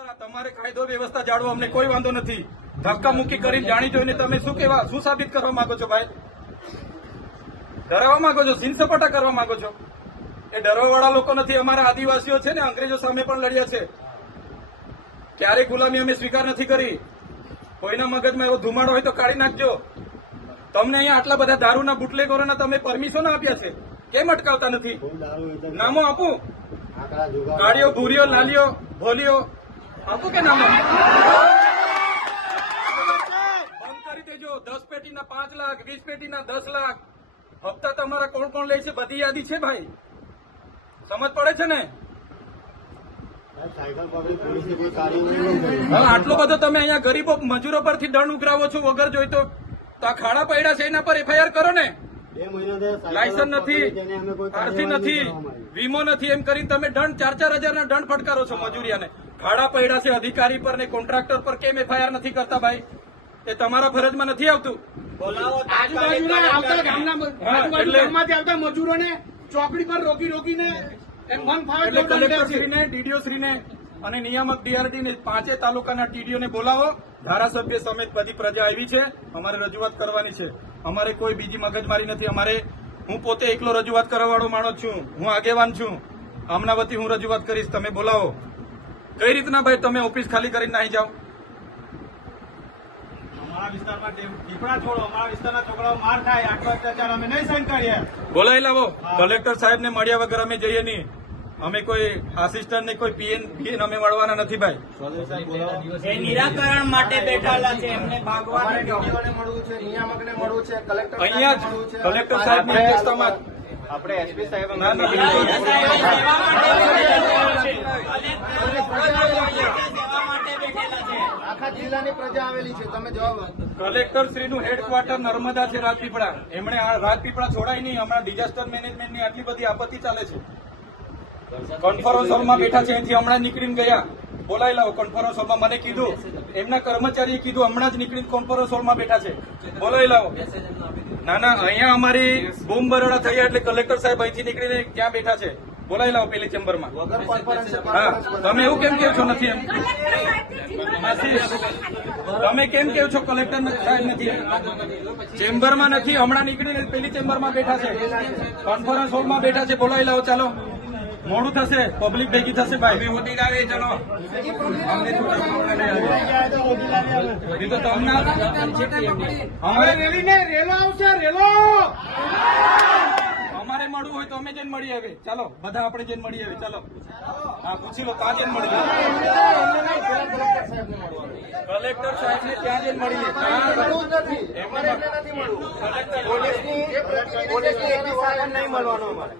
બરોબર, તમારે કાયદો વ્યવસ્થા જાળવો, અમને કોઈ વાંધો નથી. ધક્કા મુક્કી કરીને જાણી જોઈને તમે શું સાબિત કરવા માંગો છો ભાઈ? ડરાવવા માંગો છો, સીન સપાટા કરવા માંગો છો? એ ડરવાવાળા લોકો નથી. અમારા આદિવાસીઓ છે ને, અંગ્રેજો સામે પણ લડ્યા છે. ક્યારેય ગુલામી અમે સ્વીકાર નથી કરી. કોઈના મગજમાં એવો ધુમાડો હોય તો કાઢી નાખજો. તમને અહીંયા આટલા બધા દારૂના બુટલેગરોના તમે પરમિશન આપ્યા છે, કેમ અટકાવતા નથી? નામો આપું? ગાડીઓ, ભૂરીઓ, લાલીઓ, ભોલીઓ આપું કે નામો? બંધ કરી દેજો. 10 પેટીના 5 લાખ, 20 પેટીના 10 લાખ. હપ્તા તમારા કોણ કોણ લે છે બધી યાદી છે ભાઈ. સમજ પડે છે ને? આટલો બધો તમે અહીંયા ગરીબો મજૂરો પરથી દંડ ઉઘરાવો છો વગર જોઈતો. તો આ ખાડા પડ્યા છે એના પર એફઆઈઆર કરો ને. લાયસન્સ નથી, આરસી નથી, વીમો નથી, એમ કરીને તમે દંડ 4-4 હજારના દંડ ફટકારો છો મજૂરિયાને. ખાડા પડ્યા છે અધિકારી પર ને કોન્ટ્રાક્ટર પર, કેમ એફઆઈઆર નથી કરતા ભાઈ? એ તમારા ફરજમાં નથી આવતું. ગામમાંથી આવતા મજૂરોને ચોકડી પર રોકીને મન ફાવે કલેક્ટરશ્રીને, ડીડીઓશ્રીને અને નિયામક ડીઆરડીને 5 તાલુકાના ટીડીઓને બોલાવો. ધારાસભ્ય સમેત બધી પ્રજા આવી છે. અમારે રજૂઆત કરવાની છે. અમારે કોઈ બીજી મગજમારી નથી. હું પોતે એકલો રજૂઆત કરવાવાળો માણસ છું. હું આગેવાન છું. આમના વતી હું રજૂઆત કરીશ. તમે બોલાવો. કઈ રીતના ભાઈ તમે ઓફિસ ખાલી કરીને નાહી જાઓ? અમારા વિસ્તારમાં દીપડા છોડો, અમારા વિસ્તારના છોકરાઓ માર થાય, આટલો અત્યાચાર અમે નહીં સહન કરીએ. બોલાવી લાવો. કલેક્ટર સાહેબને મળ્યા વગર અમે જઈએ નહીં. અમે કોઈ આસિસ્ટન્ટ ને કોઈ પીએન અમે મળવાના નથી ભાઈ. એ નિરાકરણ માટે બેઠેલા છે, એમને ભાગવાને મળવું છે, નિયામકને મળવું છે, કલેક્ટર અહીંયા જ કલેક્ટર સાહેબની અધ્યક્ષતામાં આપણે એસપી સાહેબ આખા જિલ્લાની પ્રજા આવેલી છે. તમે જવાબ કલેક્ટર શ્રીનું હેડક્વાર્ટર નર્મદા છે, રાજપીપળા. એમણે આ રાજપીપળા છોડાય નહીં. હમણાં ડિઝાસ્ટર મેનેજમેન્ટની આટલી બધી આપત્તિ ચાલે છે. કોન્ફરન્સ હોલમાં બેઠા છે, અહીંથી હમણાં નીકળીને ગયા. બોલાવી લાવો કોન્ફરન્સ હોલમાં. મને કીધું, એમના કર્મચારીએ કીધું, હમણાં જ નીકળીને કોન્ફરન્સ હોલમાં બેઠા છે. બોલાવી લાવો. ના, અહીંયા અમારી બૂમ બરોડા થયા એટલે કલેક્ટર સાહેબ અહીંથી નીકળીને ક્યાં બેઠા છે? બોલાવી લાવો પેલી ચેમ્બરમાં. હા, તમે એવું કેમ કહો છો નથી? એમ તમે કેમ કહો છો કલેક્ટર સાહેબ નથી? ચેમ્બરમાં નથી, હમણાં નીકળીને પેલી ચેમ્બરમાં બેઠા છે, કોન્ફરન્સ હોલમાં બેઠા છે. બોલાવી લાવો. ચાલો, મોડું થશે, પબ્લિક ભેગી થશે ભાઈ. હોતી આવે ચલો. અમારે મળવું હોય તો અમે જઈને મળી આવે. ચાલો, બધા આપણે જઈને મળી આવે. ચાલો, હા, પૂછી લો. ત્યાં જઈને મળી કલેક્ટર સાહેબ ને ત્યાં જઈને મળીએ. નહીં મળવાનો અમારે.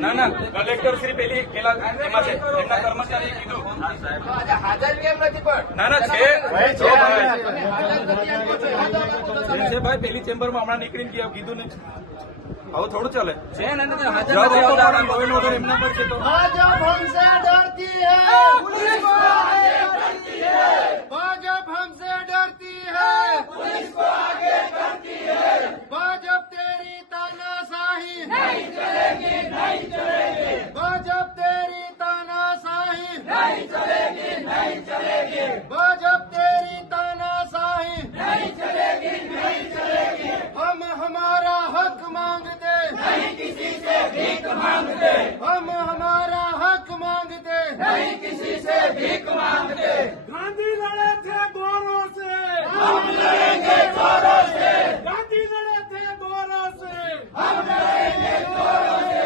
ના, કલેક્ટર શ્રી પેલા એમાં છે, એમના કર્મચારીએ કીધું. હાજર કેમ નથી પણ? ના, છે ભાઈ. પેલી ચેમ્બરમાં હમણાં નીકળીને ગયા, કીધું ને. હવે થોડું ચાલે છે ને. એમના પર છે તો भाजप हमसे डरती है, पुलिस को आगे करती है. भाजप हमसे डरती है, पुलिस को आगे करती है. भाजप तेरी तानाशाही नहीं चलेगी, नहीं चलेगी. भाजप तेरी तानाशाही नहीं चलेगी, नहीं चलेगी. भाजप तेरी तानाशाही नहीं चलेगी, नहीं चलेगी. हम हमारा हक मांगते नहीं, किसी से भीख मांगते. हम हमारा हक मांगते नहीं, किसी से भीख मांगते. गांधी लड़े थे गोरों से, हम लड़ेंगे जोरों से. गांधी लड़े थे गोरों से, हम लड़ेंगे जोरों से.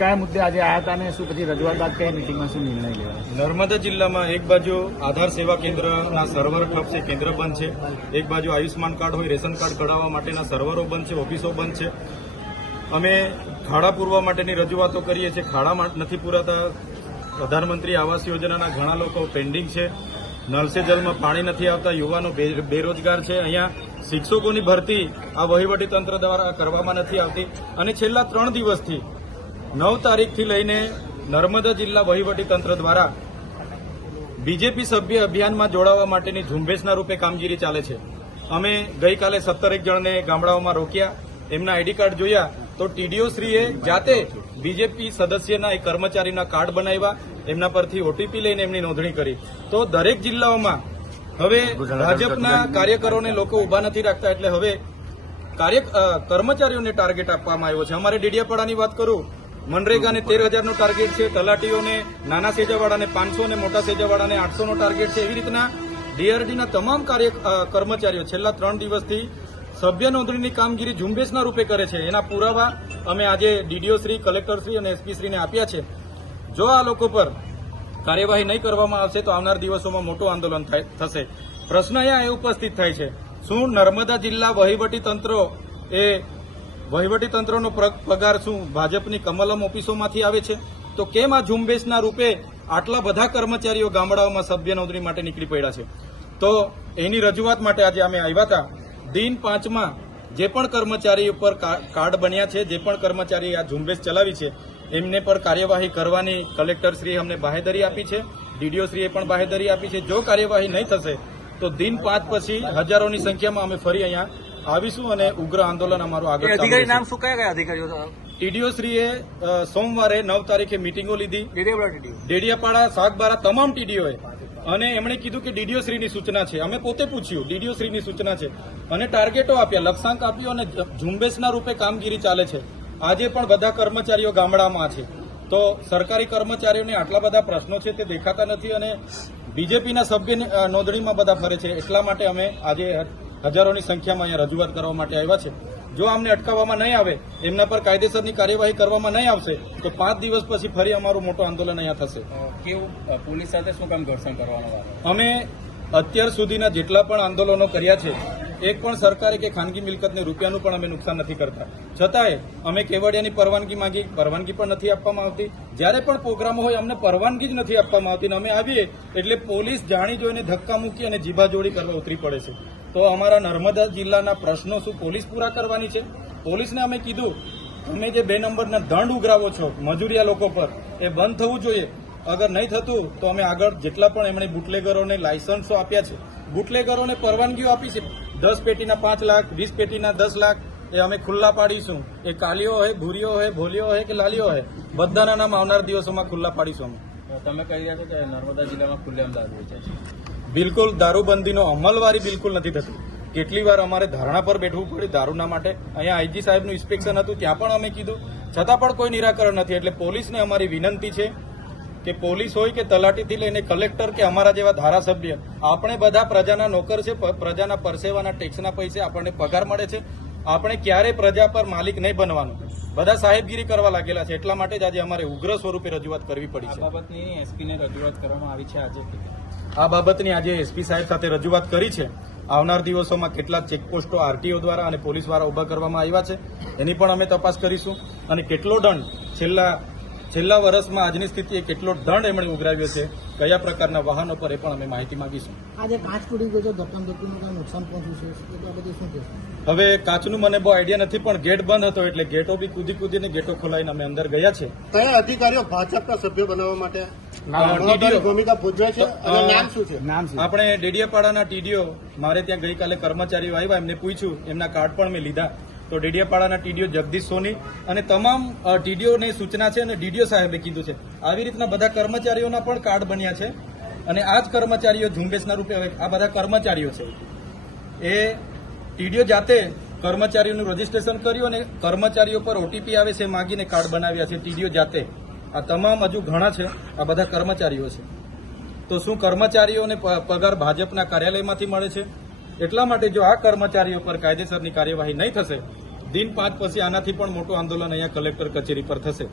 કયા મુદ્દે આજે આવ્યા હતા અને શું પછી રજૂઆત બાદ કઈ મિટિંગમાં શું નિર્ણય લેવાયો? નર્મદા જિલ્લામાં એક બાજુ આધાર સેવા કેન્દ્રના સર્વર ક્લબ છે, કેન્દ્ર બંધ છે. એક બાજુ આયુષ્માન કાર્ડ હોય, રેશન કાર્ડ કઢાવવા માટેના સર્વરો બંધ છે, ઓફિસો બંધ છે. અમે ખાડા પૂરવા માટેની રજૂઆતો કરીએ છીએ. ખાડા નથી પૂરાતા. પ્રધાનમંત્રી આવાસ યોજનાના ઘણા લોકો પેન્ડિંગ છે. નળ સે જલમાં પાણી નથી આવતા. યુવાનો બેરોજગાર છે. અહીંયા શિક્ષકોની ભરતી આ વહીવટી તંત્ર દ્વારા કરવામાં નથી આવતી. અને છેલ્લા 3 દિવસથી 9 તારીખથી લઈને નર્મદા જિલ્લા વહીવટી તંત્ર દ્વારા બીજેપી સભ્ય અભિયાનમાં જોડાવા માટેની ઝુંબેશના રૂપે કામગીરી ચાલે છે. અમે ગઈકાલે 17 જણને ગામડાઓમાં રોક્યા. એમના આઈડી કાર્ડ જોયા તો ટીડીઓ શ્રીએ જાતે બીજેપી સદસ્યના એક કર્મચારીના કાર્ડ બનાવ્યા, એમના પરથી ઓટીપી લઈને એમની નોંધણી કરી. તો દરેક જિલ્લાઓમાં હવે ભાજપના કાર્યકરોને લોકો ઉભા નથી રાખતા, એટલે હવે કર્મચારીઓને ટાર્ગેટ આપવામાં આવ્યો છે. અમારે ડેડિયાપાડાની વાત કરું, મનરેગાને 13,000નો ટાર્ગેટ છે, તલાટીઓને નાના સેજાવાળાને 500 ને મોટા સેજાવાળાને 800નો ટાર્ગેટ છે. એવી રીતના ડીઆરડીના તમામ કર્મચારીઓ છેલ્લા 3 દિવસથી સભ્ય નોંધણીની કામગીરી ઝુંબેશના રૂપે કરે છે. એના પુરાવા અમે આજે ડીડીઓ શ્રી, કલેક્ટર શ્રી અને એસપી શ્રીને આપ્યા છે. જો આ લોકો પર કાર્યવાહી નહીં કરવામાં આવશે તો આવનાર દિવસોમાં મોટું આંદોલન થશે. પ્રશ્ન અહીંયા એ ઉપસ્થિત થાય છે, શું નર્મદા જિલ્લા વહીવટીતંત્રનો પગાર શું ભાજપની કમલમ ઓફિસોમાંથી આવે છે? તો કેમ આ ઝુંબેશના રૂપે આટલા બધા કર્મચારીઓ ગામડાઓમાં સભ્ય નોંધણી માટે નીકળી પડ્યા છે? તો એની રજૂઆત માટે આજે અમે આવ્યા હતા. દિન 5માં જે પણ કર્મચારી ઉપર કાર્ડ બન્યા છે, જે પણ કર્મચારી આ ઝુંબેશ ચલાવી છે, એમને પર કાર્યવાહી કરવાની કલેક્ટરશ્રીએ અમને બાહેધરી આપી છે, ડીડીઓશ્રીએ પણ બાહેધરી આપી છે. જો કાર્યવાહી નહીં થશે તો દિન 5 પછી હજારોની સંખ્યામાં અમે ફરી અહીંયા આવીશું અને ઉગ્ર આંદોલન અમારું આગળ. અધિકારી નામ શું કયા અધિકારીઓ? ટીડીઓશ્રીએ સોમવારે 9 તારીખે મિટિંગો લીધી, ડેડિયાપાડા, સાગબારા તમામ ટીડીઓએ, અને એમણે કીધું કે ડીડીઓશ્રીની સૂચના છે. અમે પોતે પૂછ્યું, ડીડીઓશ્રીની સૂચના છે, અને ટાર્ગેટો આપ્યા, લક્ષ્યાંક આપ્યો, અને ઝુંબેશના રૂપે કામગીરી ચાલે છે. આજે પણ બધા કર્મચારીઓ ગામડામાં છે. તો સરકારી કર્મચારીઓને આટલા બધા પ્રશ્નો છે તે દેખાતા નથી, અને બીજેપીના સભ્ય નોંધણીમાં બધા ફરે છે. એટલા માટે અમે આજે હજારોની સંખ્યામાં અહીંયા રજૂઆત કરવા માટે આવ્યા છે. જો અમને અટકાવવામાં નહીં આવે, એમના પર કાયદેસરની કાર્યવાહી કરવામાં નહીં આવશે તો 5 દિવસ પછી ફરી અમારું મોટું આંદોલન અહીંયા થશે. કેવું પોલીસ સાથે શું કામ ઘર્ષણ કરવાનું? અમે અત્યાર સુધીના જેટલા પણ આંદોલનો કર્યા છે, એક પણ સરકારે કે ખાનગી મિલકતને રૂપિયાનું પણ અમે નુકસાન નથી કરતા. છતાંય અમે કેવડિયાની પરવાનગી માંગી, પરવાનગી પણ નથી આપવામાં આવતી. જ્યારે પણ પ્રોગ્રામો હોય અમને પરવાનગી જ નથી આપવામાં આવતી, અને અમે આવીએ એટલે પોલીસ જાણી જોઈને ધક્કા મૂકી અને જીભાજોડી કરવા ઉતરી પડે છે. તો અમારા નર્મદા જિલ્લાના પ્રશ્નો શું પોલીસ પૂરા કરવાની છે? પોલીસને અમે કીધું, તમે જે 2 નંબરના દંડ ઉઘરાવો છો મજૂરિયા લોકો પર, એ બંધ થવું જોઈએ. અગર નહીં થતું તો અમે આગળ જેટલા પણ એમણે બુટલેગરોને લાયસન્સો આપ્યા છે, બુટલેગરોને પરવાનગીઓ આપી છે, 10 પેટીના 5 લાખ, 20 પેટીના 10 લાખ, એ અમે ખુલ્લા પાડીશું. એ કાલીઓ હોય, ભૂરીઓ હોય, ભોલીઓ હોય કે લાલીઓ હોય, બધાના નામ આવનાર દિવસોમાં ખુલ્લા પાડીશું. અમે તમે કહી રહ્યા છો કે નર્મદા જિલ્લામાં ખુલ્લેઆમ દારૂ વેચાય છે. બિલકુલ દારૂબંધીનો અમલવારી બિલકુલ નથી થતી. કેટલી વાર અમારે ધારણા પર બેઠવું પડ્યું દારૂના માટે. અહીંયા આઈજી સાહેબનું ઇન્સ્પેક્શન હતું, ત્યાં પણ અમે કીધું, છતાં પણ કોઈ નિરાકરણ નથી. એટલે પોલીસને અમારી વિનંતી છે કે પોલીસ હોય કે તલાટીથી લઈને કલેક્ટર કે અમારા જેવા ધારાસભ્ય, આપણે બધા પ્રજાના નોકર છે, પ્રજાના પરસેવાના ટેક્સના પૈસે આપણને પગાર મળે છે. આપણે ક્યારેય પ્રજા પર માલિક નહીં બનવાનું. બધા સાહેબગીરી કરવા લાગેલા છે. એટલા માટે જ આજે અમારે ઉગ્ર સ્વરૂપે રજૂઆત કરવી પડી છે. આ બાબતની એસપીને રજૂઆત કરવામાં આવી છે. આ બાબતની આજે એસપી સાહેબ સાથે રજૂઆત કરી છે. આવનાર દિવસોમાં કેટલાક ચેકપોસ્ટો આરટીઓ દ્વારા અને પોલીસ દ્વારા ઉભા કરવામાં આવ્યા છે, એની પણ અમે તપાસ કરીશું. અને કેટલો દંડ છેલ્લા વર્ષમાં આજની સ્થિતિએ કેટલો દંડ એમણે ઉઘરાવ્યો છે, કયા પ્રકારના વાહનો પર, એ પણ અમે માહિતી માંગીશું. આજે કાચ તૂટી ગયો છે, ધક્કામધક્કીનું કાંઈ નુકસાન પહોંચ્યું છે, આ બધી શું કહેશો? હવે કાચનું મને બહુ આઈડિયા નથી, પણ ગેટ બંધ હતો એટલે ગેટો બી કૂદીને ગેટો ખોલાવીને અમે અંદર ગયા છે. કયા અધિકારીઓ ભાજપના સભ્ય બનાવવા માટે ભૂમિકા ભજવે છે અને નામ શું છે? આપણે ડેડિયાપાડાના ટીડીઓ, મારે ત્યાં ગઈકાલે કર્મચારીઓ આવ્યા, એમને પૂછ્યું, એમના કાર્ડ પણ મેં લીધા. તો ડેડિયાપાડાના ટીડીઓ જગદીશ સોની અને તમામ ટીડીઓને સૂચના છે, અને ડીડીઓ સાહેબે કીધું છે. આવી રીતના બધા કર્મચારીઓના પણ કાર્ડ બન્યા છે, અને આ જ કર્મચારીઓ ઝુંબેશના રૂપે, આ બધા કર્મચારીઓ છે, એ ટીડીઓ જાતે કર્મચારીઓનું રજીસ્ટ્રેશન કર્યું અને કર્મચારીઓ પર ઓટીપી આવે છે માગીને કાર્ડ બનાવ્યા છે ટીડીઓ જાતે. આ તમામ હજુ ઘણા છે, આ બધા કર્મચારીઓ છે. તો શું કર્મચારીઓને પગાર ભાજપના કાર્યાલયમાંથી મળે છે? એટલા માટે જો આ કર્મચારીઓ પર કાયદેસરની કાર્યવાહી નહીં થશે, દિન 5 પછી આનાથી પણ મોટું આંદોલન અહીંયા કલેક્ટર કચેરી પર થશે.